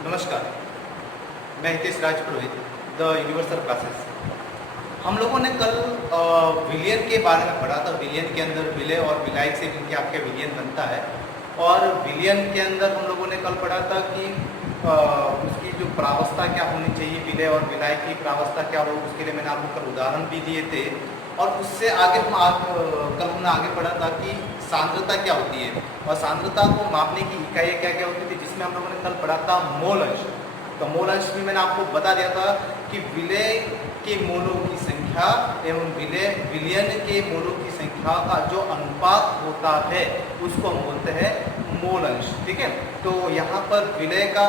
नमस्कार, मैं Hitesh Raj Purohit, the universal classes. हम लोगों ने कल विलियन के बारे में पढ़ा था। विलियन के अंदर विलय और विलायक से मिलकर आपके विलियन बनता है। और विलियन के अंदर हम लोगों ने कल पढ़ा था कि उसकी जो प्रावस्था क्या होनी चाहिए, विलय और विलायक की प्रावस्था क्या हो, उसके लिए मैंने आपको कल उदाहरण भी दिए थे। और उससे आगे कल हमने आगे पढ़ा था कि सांद्रता क्या होती है और सांद्रता को मापने की इकाई क्या क्या होती थी, जिसमें हम लोगों ने कल पढ़ा था मोल अंश। तो मोल अंश भी मैंने आपको बता दिया था कि विलय के मोलों की संख्या एवं विलयन के मोलों की संख्या का जो अनुपात होता है उसको हम बोलते हैं मोल अंश। ठीक है, तो यहाँ पर विलय का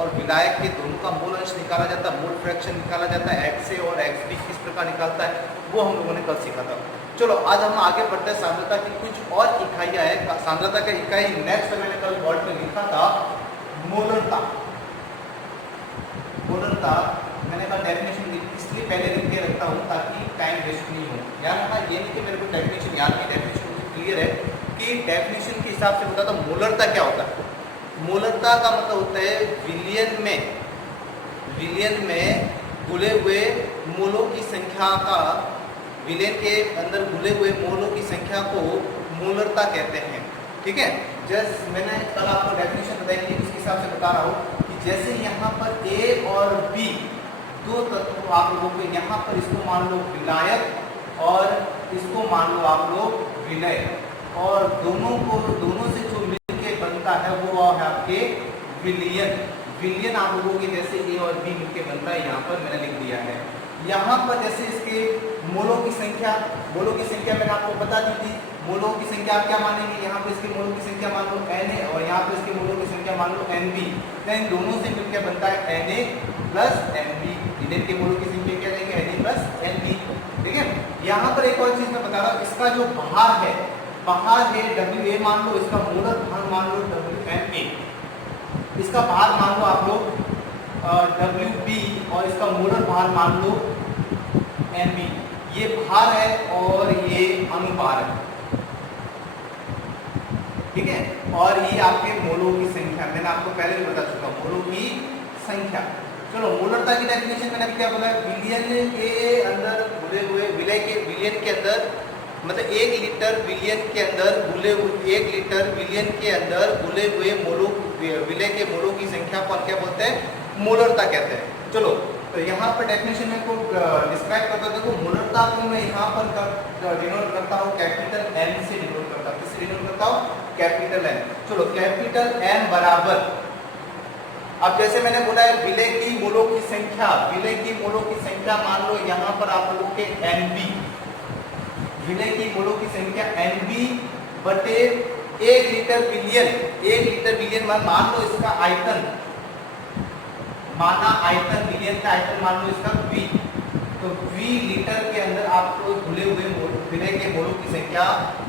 और विलायक के दोनों का मोल अंश निकाला जाता है, मोल फ्रैक्शन निकाला जाता है। एक्स ए और एक्स बी किस प्रकार निकालता है वो हम लोगों ने कल सीखा था। चलो आज हम आगे बढ़ते हैं। सांद्रता की कुछ और इकाइयाँ है। सांद्रता का इकाई नेक्स्ट मैंने कल बोर्ड में लिखा था मोलरता। मोलरता मैंने कल डेफिनेशन इसलिए पहले लिख के रखता हूँ ताकि टाइम वेस्ट नहीं हो। यार ये नहीं कि मेरे को डेफिनेशन याद नहीं, डेफिनेशन मुझे क्लियर है कि डेफिनेशन के हिसाब से होता था मोलरता क्या होता है। मोलरता का मतलब होता है विलियन में घुले हुए मोलों की संख्या का, विलयन के अंदर घुले हुए मोलों की संख्या को मोलरता कहते हैं। ठीक है, जैसे मैंने कल आपको डेफिनेशन बताई थी उसके हिसाब से बता रहा हूँ कि जैसे यहाँ पर ए और बी दो तत्व आप लोगों को, यहाँ पर इसको मान लो विलायक और इसको मान लो आप लोग विलय, और दोनों से जो मिलके बनता है वो है आपके विलियन। विलियन आप लोगों के जैसे ए और बी मिलके बनता है, यहाँ पर मैंने लिख दिया है। यहाँ पर जैसे इसके मोलों की संख्या मैंने आपको बता दी थी। मोलों की संख्या आप क्या मानेंगे, यहाँ पर इसके मोलों की संख्या मान लो Na और यहाँ पर इसके मोलों की संख्या मान लो Nb। तो इन दोनों से मिलकर बनता है Na प्लस Nb। विलयन के मोलों की संख्या क्या देंगे, Na प्लस Nb। ठीक है, यहाँ पर एक और चीज मैं बता रहा हूँ, इसका जो बाहर है Wa मान लो, इसका मोलर भार मान लो Wma, इसका भार मान लो आप लोग Wb और इसका मोलर भार मान लो Nb। ये भार है और ये अनुभार है। ठीक है, और ये आपके मोलों की संख्या मैंने आपको पहले भी बता चुका, मोलों की संख्या। चलो मोलरता की डेफिनेशन मैंने क्या बोला, विलियन के अंदर घुले हुए विलियन के अंदर मतलब 1 लीटर विलियन के अंदर घुले हुए 1 लीटर विलियन के अंदर घुले हुए मोलों, विलय के मोलों की संख्या को क्या बोलते हैं, मोलरता कहते हैं। चलो तो यहाँ पर डेफिनेशन में को डिस्क्राइब करता हूँ। देखो मोलरता को मैं यहाँ पर डिनोट करता हूँ कैपिटल N से डिनोट करता हूँ। किससे डिनोट करता हूँ, कैपिटल N। चलो कैपिटल N बराबर, अब जैसे मैंने बोला है विलय की मोलों की संख्या मान लो यहाँ पर आप लोगों के Nb, विलय की मोलों की संख्या Nb बटे 1 लीटर विलियन मान लो इसका आयतन, माना आयतन विलियन का आयतन मान लो इसका V। तो V लीटर के अंदर आपको घुले हुए विलय के मोलों की संख्या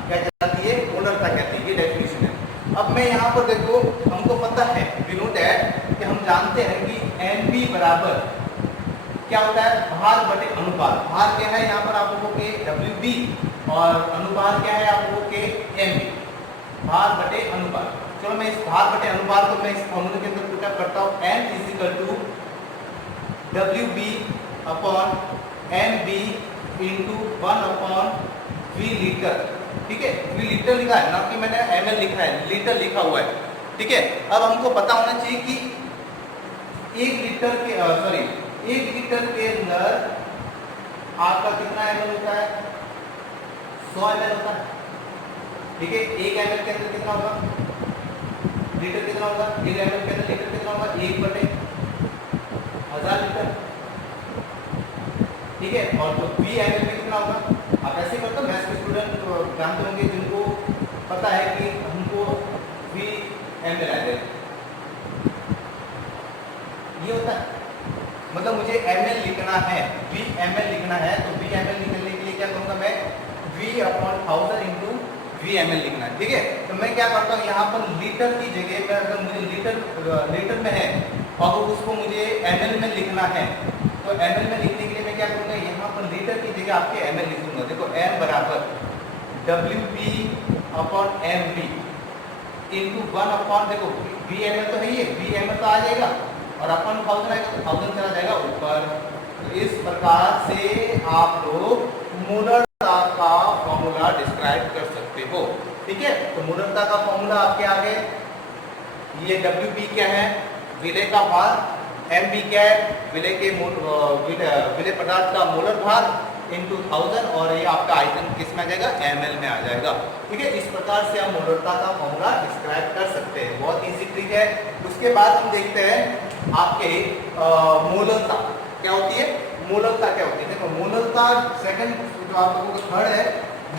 क्या कहलाती है, मोलरता कहती है। ये डेफिनेशन है। अब मैं यहाँ पर देखो, हमको पता है वी नो दैट कि हम जानते हैं कि Nb बराबर क्या होता है, भार बटे अनुपात। भार क्या है यहाँ पर आप लोगों के Wb और अनुपात क्या है आप लोगों के Nb, भार बटे अनुपात। चलो मैं इस भार बटे अनुपात को मैं इस फॉर्मूले के अंदर पुट अप करता हूँ, N = Wb upon Nb into 1/V litre. ठीक है, V लीटर लिखा है ना कि मैंने ml लिखा है, लीटर लिखा हुआ है। ठीक है, अब हमको पता होना चाहिए कि 1 लीटर के अंदर आपका कितना ml होता है, 100 ml होता है। ठीक है, 1 ml के अंदर कितना होगा, लीटर कितना होगा, 1 ml के अंदर लीटर कितना होगा, 1/1000 लीटर। ठीक है, और तो V ml में कितना होगा, आप ऐसे करते हो, मैथ्स के स्टूडेंट जानते होंगे जिनको पता है कि हमको V ml आएगा, ये होता है। मतलब मुझे ml लिखना है, V ml लिखना है, तो V ml लिखने के लिए क्या करूंगा मैं, V/1000 इंटू V ml लिखना है। ठीक है, तो मैं क्या करता हूँ यहाँ पर लीटर की जगह पर, अगर मुझे लीटर में है और उसको मुझे ml में लिखना है, तो ml में लिखने के लिए मैं क्या करूँगा, यहाँ पर लीटर की जगह आपके ml लिख दूंगा। देखो M बराबर Wb/Mb इंटू 1/, देखो V ml तो है, ये V ml तो आ जाएगा, और अपन 1000 आएगा तो 1000 चला जाएगा ऊपर। तो इस प्रकार से आप लोग मूलरता का फॉर्मूला डिस्क्राइब कर सकते हो। ठीक है, तो मूलरता का फॉर्मूला आपके आगे, ये WB क्या है, विलय का भार, MB क्या है, विलय के विलय पदार्थ का मोलर भार इंटू 1000, और ये आपका आयतन किस में आ जाएगा, ml में आ जाएगा। ठीक है, इस प्रकार से हम मूलरता का फॉर्मूला डिस्क्राइब कर सकते हैं, बहुत इजी ट्रिक है। उसके बाद हम देखते हैं आपके मूलरता क्या होती है। मूलरता क्या होती है, देखो मूलरता सेकंड जो आप लोगों का थर्ड है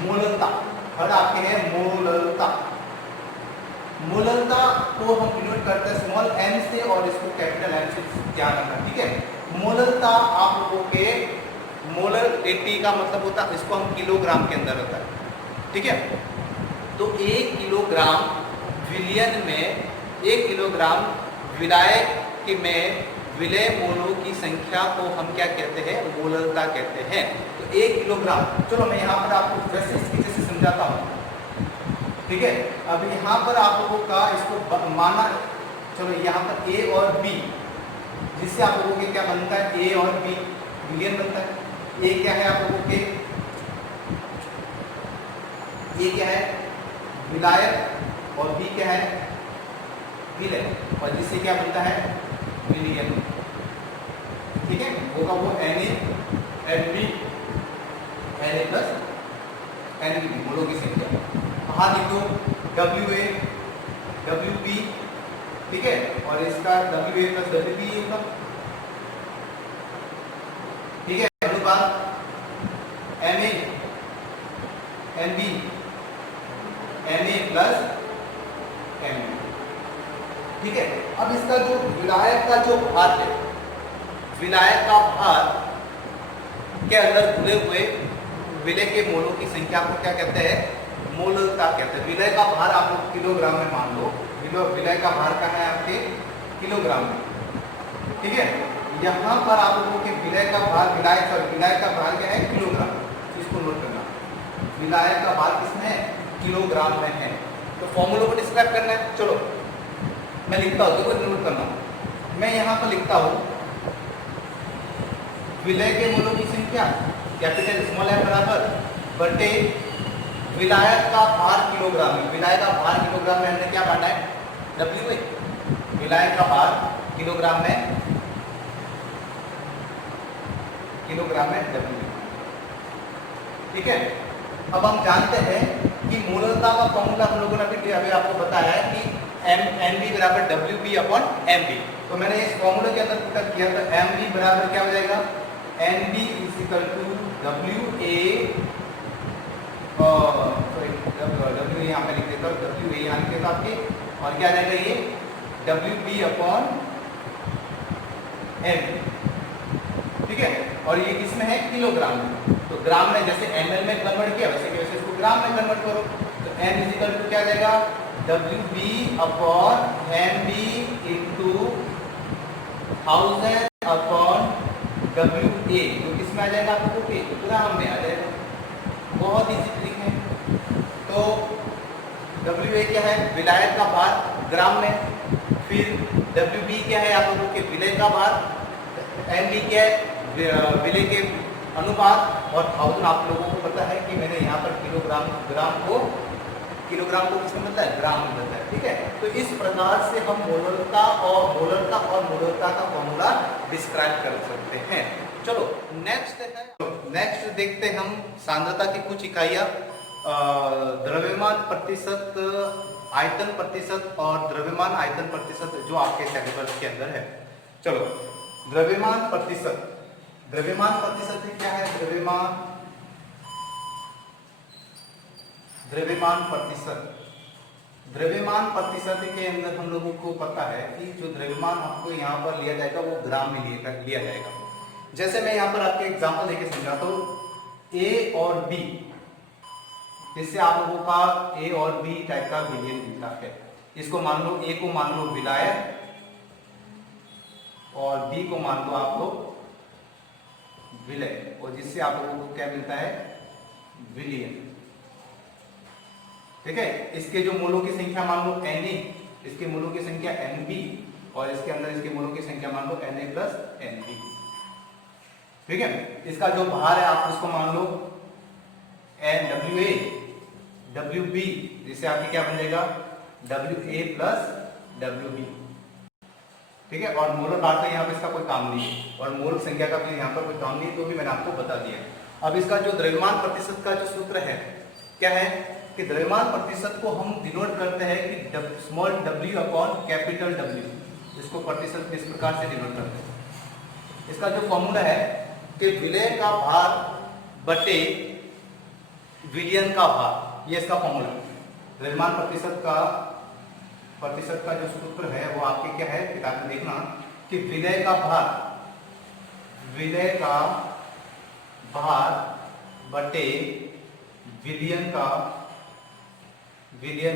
मूलरता, थर्ड आपके है मूलरता। मूलरता को हम डिनोट करते हैं स्मॉल m से और इसको कैपिटल M से ध्यान रखना। ठीक है, मूलरता आप लोगों के मोलरिटी का मतलब होता है, इसको हम किलोग्राम के अंदर होता है। ठीक है, तो 1 किलोग्राम विलयन में 1 किलोग्राम विलायक में विलय मोलों की संख्या को हम क्या कहते हैं, मोलरता कहते हैं। तो 1 किलोग्राम, चलो मैं यहाँ पर आपको वैसे इसकी जैसे समझाता हूँ। ठीक है, अब यहाँ पर आप लोगों का इसको माना, चलो यहाँ पर A और B, जिससे आप लोगों के क्या बनता है, A और B विलयन बनता है। A क्या है आप लोगों के, A क्या है विलायक और B क्या है विलय, और जिससे क्या बनता है विलयन। ठीक है, होगा वो Na NB Na plus NB मोलों की संख्या। हाँ लिखो WA WB, ठीक है, और इसका WA प्लस WB होगा। ठीक है, अनुपात Na NB Na plus NB। ठीक है, अब इसका जो विलायक का जो भार है, विलायक का भार के अंदर घुले हुए विलय के मोलों की संख्या को क्या कहते हैं, मोलरता कहते हैं। विलय का भार आप लोग किलोग्राम में मान लो, विलय का भार का है आपके किलोग्राम में। ठीक है, यहाँ पर आप लोगों के विलय का भार, विलायक का भार क्या है किलोग्राम, इसको नोट करना। विलायक का भार किसमें है, किलोग्राम में है। तो फॉर्मूला को डिस्क्राइब करना है। चलो मैं लिखता हूँ, तो नोट करना। मैं यहाँ पर लिखता हूँ विलय के मोलों की संख्या कैपिटल स्मॉल m बराबर बटे विलायक का भार किलोग्राम में। विलायक का भार किलोग्राम में हमने क्या माना है, WA। विलायक का भार किलोग्राम में WA। ठीक है, अब हम जानते हैं कि मूलरता का फॉर्मूला हम लोगों ने अभी आपको बताया है कि NB बराबर WB अपॉन MB। तो मैंने इस फॉर्मूले के अंदर पुट किया, तो MB बराबर क्या हो जाएगा, NB is equal to WA, W यहाँ पे लिख देता हूँ, WA यहाँ लिख देता आपके, और क्या जाएगा ये WB अपॉन MB। ठीक है, और ये किसमें है, किलोग्राम में। तो ग्राम में जैसे ml में कन्वर्ट किया, वैसे वैसे इसको ग्राम में कन्वर्ट करो। तो m इज इक्वल टू क्या जाएगा, WB upon MB into 1000 upon WA, तो किसमें आ जाएगा आपको, ग्राम में आ जाएगा। बहुत इजी ट्रिक है। तो WA क्या है, विलायक का भार ग्राम में, फिर WB क्या है आप लोगों के विलय का भार, MB क्या है विलय के अनुपात, और 1000 आप लोगों को पता है कि मैंने यहाँ पर किलोग्राम को किसमें मिलता है, ग्राम में मिलता है। ठीक है, तो इस प्रकार से हम मोलरता और मोलरता का फॉर्मूला डिस्क्राइब कर सकते हैं। चलो नेक्स्ट देखते हैं हम सांद्रता की कुछ इकाइयाँ, द्रव्यमान प्रतिशत, आयतन प्रतिशत और द्रव्यमान आयतन प्रतिशत जो आपके सिलेबस के अंदर है। चलो द्रव्यमान प्रतिशत क्या है, द्रव्यमान प्रतिशत के अंदर हम लोगों को पता है कि जो द्रव्यमान आपको यहाँ पर लिया जाएगा वो ग्राम में लिया जाएगा। जैसे मैं यहाँ पर आपके एग्जांपल देके समझाता हूँ, A और B, इससे आप लोगों का A और B टाइप का विलयन मिलता है। इसको मान लो, A को मान लो विलायक और B को मान लो आप लोग विलय, और जिससे आप लोगों को क्या मिलता है, विलयन। ठीक है, इसके जो मोलों की संख्या मान लो Na, इसके मोलों की संख्या NB, और इसके अंदर इसके मोलों की संख्या मान लो Na प्लस Nb। ठीक है, इसका जो भार है आप उसको मान लो NWA WB, जिससे आपके क्या बन जाएगा WA प्लस WB। ठीक है, और मोलर भार तो यहाँ पे इसका कोई काम नहीं है और मोल संख्या का भी यहाँ पर कोई काम नहीं है, तो भी मैंने आपको बता दिया। अब इसका जो द्रव्यमान प्रतिशत का जो सूत्र है क्या है कि द्रव्यमान प्रतिशत को हम डिनोट करते हैं कि small w upon capital W। इसको प्रतिशत इस प्रकार से डिनोट करते हैं। इसका जो फॉर्मूला है कि विलय का भार बटे विलयन का भार, ये इसका फॉर्मूला। द्रव्यमान प्रतिशत का जो सूत्र है वो आपके क्या है, किताब में देखना कि विलय का भार बटे विलयन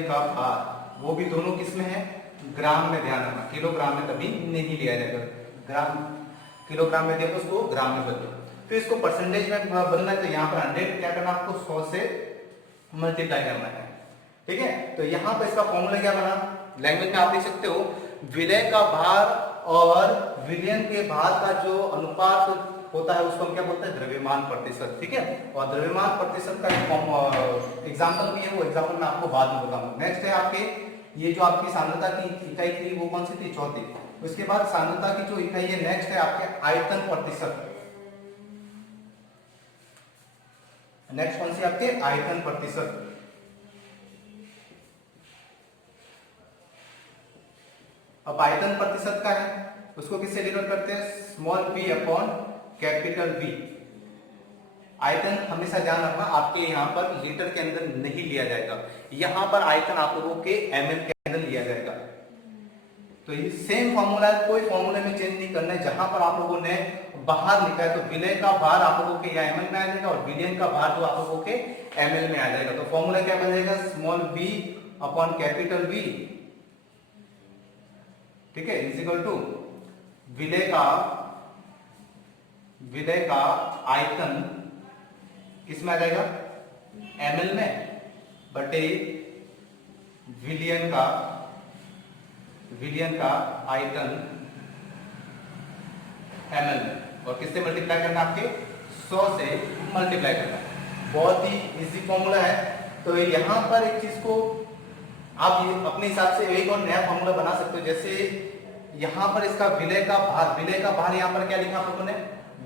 का भार, वो भी दोनों किस में है, ग्राम में। ध्यान रखना, किलोग्राम में कभी नहीं लिया जाएगा। किलोग्राम में दिया तो उसको ग्राम में बदलो। फिर इसको परसेंटेज में बदलना है तो यहाँ पर 100 क्या करना आपको 100 से मल्टीप्लाई करना है। ठीक है, तो यहाँ पर इसका फॉर्मूला क्या बना, लैंग्वेज में आप देख सकते हो, विलय का भार और विलयन के भार का जो अनुपात होता है उसको हम क्या बोलते हैं, द्रव्यमान प्रतिशत। ठीक है, और द्रव्यमान प्रतिशत का एग्जांपल भी है, वो एग्जांपल मैं आपको बाद में बताऊंगा। नेक्स्ट है आपके ये जो आपकी सांद्रता की इकाई थी वो कौन सी थी, चौथी। उसके बाद सांद्रता की जो इकाई है नेक्स्ट है आपके आयतन प्रतिशत। नेक्स्ट कौन सी आपके, आयतन प्रतिशत। अब आयतन प्रतिशत का है उसको किससे डिनोट करते हैं, small p upon capital V। आयतन हमेशा ध्यान रखना आपके यहाँ पर लीटर के अंदर नहीं लिया जाएगा, यहाँ पर आयतन आप लोगों के ml के अंदर लिया जाएगा। तो ये सेम फॉर्मूला है, कोई फॉर्मूले में चेंज नहीं करना है। जहां पर आप लोगों ने बाहर लिखा है तो विलय का भार आप लोगों के यहाँ ml में आ जाएगा और विलयन का भार जो आप लोगों के ml में आ जाएगा। तो फॉर्मूला क्या बन जाएगा, small v upon capital V। ठीक है, इज इक्वल टू विलय का आयतन किसमें आ जाएगा, ml में, बटे विलयन का आयतन ml में, और किससे मल्टीप्लाई करना, आपके 100 से मल्टीप्लाई करना। बहुत ही इजी फॉर्मूला है। तो यहाँ पर एक चीज को आप अपने हिसाब से एक और नया फॉर्मूला बना सकते हो। जैसे यहाँ पर इसका विलय का भार यहाँ पर क्या लिखा आप लोगों ने,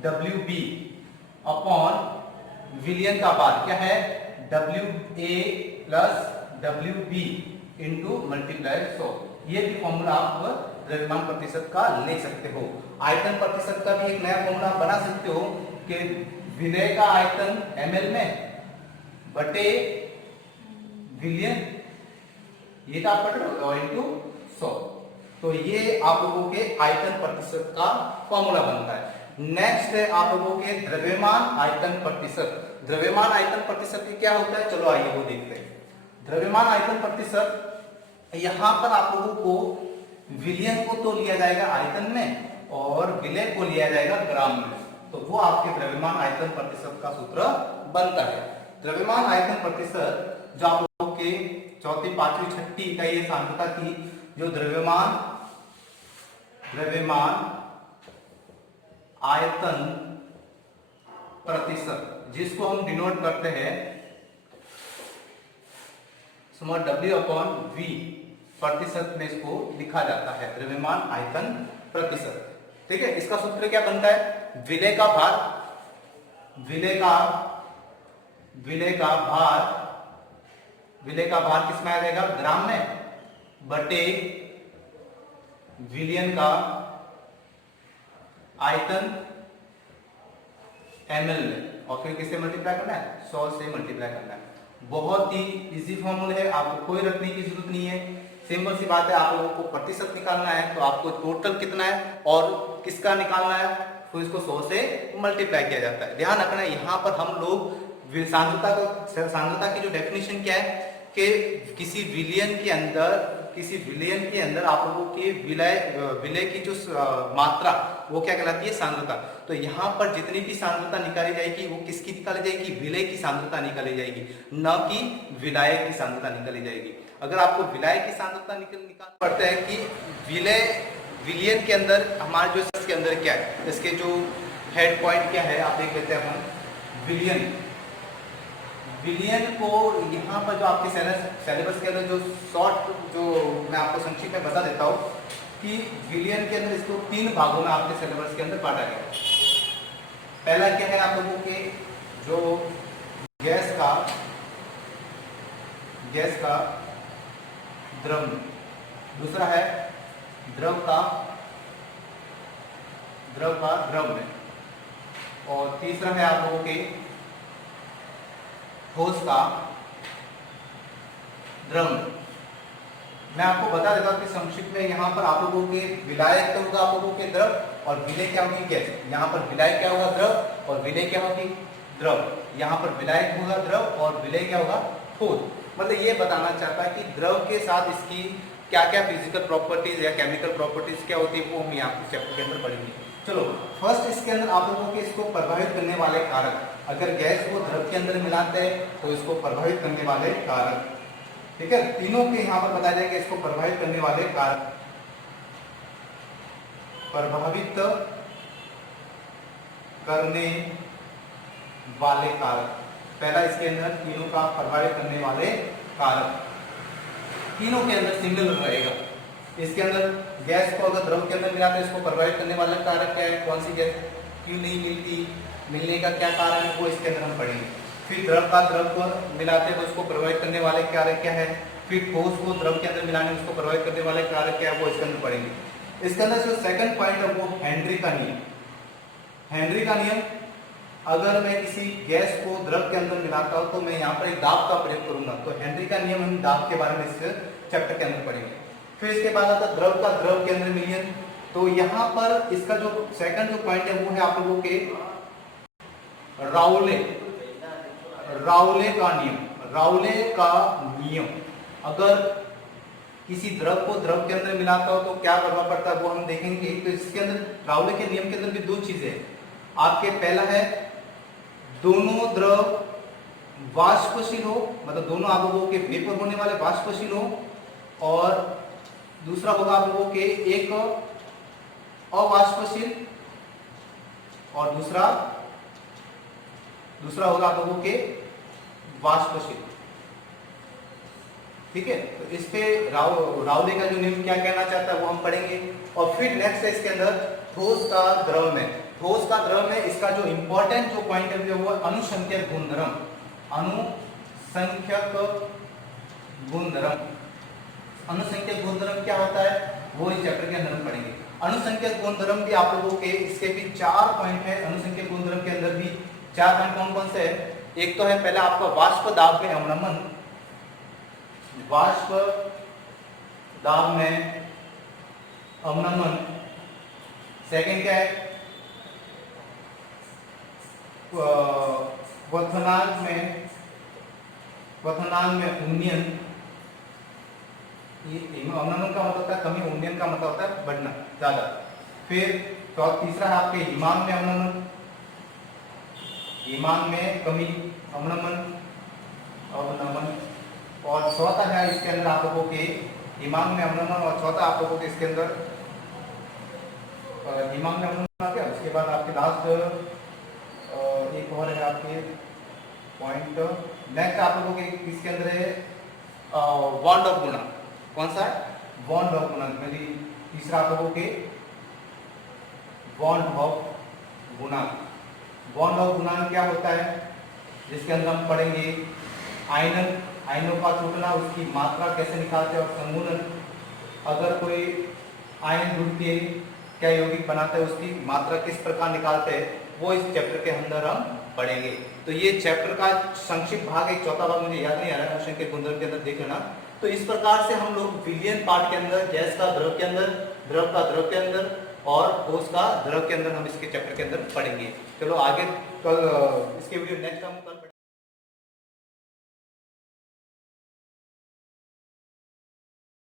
WB अपॉन विलयन का भार क्या है, WA plus WB into multiply 100। ये भी फॉर्मूला आप द्रव्यमान प्रतिशत का ले सकते हो। आयतन प्रतिशत का भी एक नया फॉर्मूला आप बना सकते हो कि विलय का आयतन ml में बटे विलयन, ये तो आप पढ़ रहे हो, इंटू 100। तो ये आप लोगों के आयतन प्रतिशत का फॉर्मूला बनता है। नेक्स्ट है आप लोगों के द्रव्यमान आयतन प्रतिशत। द्रव्यमान आयतन प्रतिशत क्या होता है, चलो आइए वो देखते हैं। द्रव्यमान आयतन प्रतिशत, यहां पर आप लोगों को विलयन को तो लिया जाएगा आयतन में और विलय को लिया जाएगा ग्राम में, तो वो आपके द्रव्यमान आयतन प्रतिशत का सूत्र बनता है। द्रव्यमान आयतन प्रतिशत जो आप लोगों के चौथी, पांचवी, छठी इकाई सांद्रता की जो द्रव्यमान आयतन प्रतिशत, जिसको हम डिनोट करते हैं स्मॉल w अपॉन v, प्रतिशत में इसको लिखा जाता है द्रव्यमान आयतन प्रतिशत। ठीक है, इसका सूत्र क्या बनता है, विलय का भार किस में आ जाएगा, ग्राम में, बटे विलयन का आयतन ml में, और फिर किससे मल्टीप्लाई करना है, 100 से मल्टीप्लाई करना है। बहुत ही इजी फॉर्मूला है, आपको कोई रखने की जरूरत नहीं है। सिंपल सी बात है, आप लोगों को प्रतिशत निकालना है तो आपको टोटल कितना है और किसका निकालना है, तो इसको 100 से मल्टीप्लाई किया जाता है। ध्यान रखना है, यहाँ पर हम लोग सांद्रता की जो डेफिनेशन क्या है कि किसी विलयन के अंदर आप लोगों के विलय की जो मात्रा वो क्या कहलाती है, सांद्रता। तो यहाँ पर जितनी भी सांद्रता निकाली जाएगी वो किसकी निकाली जाएगी, विलय की सांद्रता निकाली जाएगी, न कि विलाय की सांद्रता निकाली जाएगी। अगर आपको विलाय की सांद्रता निकालना पड़ता है कि विलय विलियन के अंदर हमारे जो इसके अंदर क्या है, इसके जो हेड पॉइंट क्या है आप देख लेते हैं हम। विलियन, विलियन को यहाँ पर जो आपके सिलेबस के अंदर जो शॉर्ट जो मैं आपको संक्षिप्त में बता देता हूँ कि विलियन के अंदर इसको 3 भागों में आपके सिलेबस के अंदर बांटा गया। पहला क्या है आप लोगों के जो गैस का द्रव, दूसरा है द्रव का द्रव में, और तीसरा है आप लोगों के ठोस का द्रव में। मैं आपको बता देता हूँ कि संक्षिप्त में यहाँ पर आप लोगों के विलायक होगा आप लोगों के द्रव, और विलय क्या होगी गैस। यहाँ पर विलायक क्या होगा द्रव, और विलय क्या होगी द्रव। यहाँ पर विलायक होगा द्रव और विलय क्या होगा ठोस। मतलब ये बताना चाहता है कि द्रव के साथ इसकी क्या क्या फिजिकल प्रॉपर्टीज या केमिकल प्रॉपर्टीज क्या होती है वो हम यहाँ के चैप्टर के अंदर पढ़ेंगे। चलो फर्स्ट इसके अंदर आप लोगों के इसको प्रभावित करने वाले कारक, अगर गैस को द्रव के अंदर मिलाते हैं तो इसको प्रभावित करने वाले कारक, ठीक है, तीनों के यहाँ पर बताया जाएगा इसको प्रभावित करने वाले कारक। प्रभावित करने वाले कारक, पहला इसके अंदर तीनों का प्रभावित करने वाले कारक, तीनों के अंदर सिंगल रहेगा। इसके अंदर गैस को अगर द्रव के अंदर मिलाते हैं इसको प्रभावित करने वाला कारक क्या है, कौन सी गैस क्यों नहीं मिलती, मिलने का क्या कारण है वो इसके अंदर हम पढ़ेंगे। फिर द्रव का द्रव को मिलाते हैं तो उसको प्रभावित करने वाले कारक क्या है, फिर ठोस को द्रव के अंदर मिलाने उसको प्रभावित करने वाले कारक क्या है वो इसके अंदर पढ़ेंगे। इसके अंदर जो सेकंड पॉइंट है वो हेनरी का नियम। हेनरी का नियम, अगर मैं किसी गैस को द्रव के अंदर मिलाता हूं तो मैं यहाँ पर एक दाब का प्रयोग करूंगा, तो हेनरी का नियम हम दाब के बारे में इस चैप्टर के अंदर पढ़ेंगे। फिर इसके बाद आता है द्रव का द्रव के अंदर मिलियन, तो यहाँ पर इसका जो सेकंड जो पॉइंट है वो है आप लोगों के राउले का नियम। राउले का नियम, अगर किसी द्रव को द्रव के अंदर मिलाता हो तो क्या प्रभाव पड़ता है वो हम देखेंगे। तो इसके अंदर राउले के नियम के अंदर भी 2 चीजें हैं आपके, पहला है दोनों द्रव वाष्पशील हो, मतलब दोनों आप लोगों के वेपर होने वाले वाष्पशील हो, और दूसरा होगा आप लोगों के एक अवाष्पशील, और दूसरा होगा आप लोगों के वाष्पशील, ठीक है। तो इस पे राउले का जो नियम क्या कहना चाहता है वो हम पढ़ेंगे। और फिर नेक्स्ट है इसके अंदर ठोस का द्रव में। ठोस का द्रव में इसका जो इंपॉर्टेंट जो पॉइंट है वो अनुसंख्यक गुणधर्म। अनुसंख्यक गुणधर्म क्या होता है वो इस चैप्टर के अंदर हम पढ़ेंगे। अनुसंख्यक गुणधर्म भी आप लोगों के इसके भी 4 पॉइंट है। अनुसंख्यक गुणधर्म के अंदर भी 4 पॉइंट कौन कौन से है, एक तो है पहला आपका वाष्प दाब में अवनमन, वाष्प दाब में अवनमन। सेकंड क्या है, क्वथनांक में उन्नयन। अवनमन का मतलब होता है कमी, उन्नयन का मतलब होता है बढ़ना ज्यादा। फिर तीसरा है आपके हिमांक में अवनमन, हिमांक में कमी अवनमन। और चौथा है इसके अंदर आप लोगों के हिमांक में अवनमन, और चौथा आप लोगों के इसके अंदर हिमांक में अवनमन आ गया। उसके बाद आपके लास्ट एक और है आपके पॉइंट, नेक्स्ट आप लोगों के इसके अंदर है बॉन्ड ऑफ गुणा। कौन सा है, बॉन्ड ऑफ गुणा। मेरी तीसरा आप लोगों के बॉन्ड ऑफ गुणांक। बॉन्ड ऑफ गुणांक क्या होता है, जिसके अंदर हम पढ़ेंगे आयनों का टूटना, उसकी मात्रा कैसे निकालते हैं, और संगुणन, अगर कोई आयन जुड़ के क्या यौगिक बनाता है उसकी मात्रा किस प्रकार निकालते हैं वो इस चैप्टर के अंदर हम पढ़ेंगे। तो ये चैप्टर का संक्षिप्त भाग, एक चौथा भाग मुझे याद नहीं आ रहा है, अनुसंख्यक गुणधर्म के अंदर देख लेना। तो इस प्रकार से हम लोग विलियन पार्ट के अंदर गैस का द्रव के अंदर, द्रव का द्रव के अंदर, और ठोस का द्रव के अंदर हम इसके चैप्टर के अंदर पढ़ेंगे। चलो आगे कल इसके वीडियो नेक्स्ट हम कल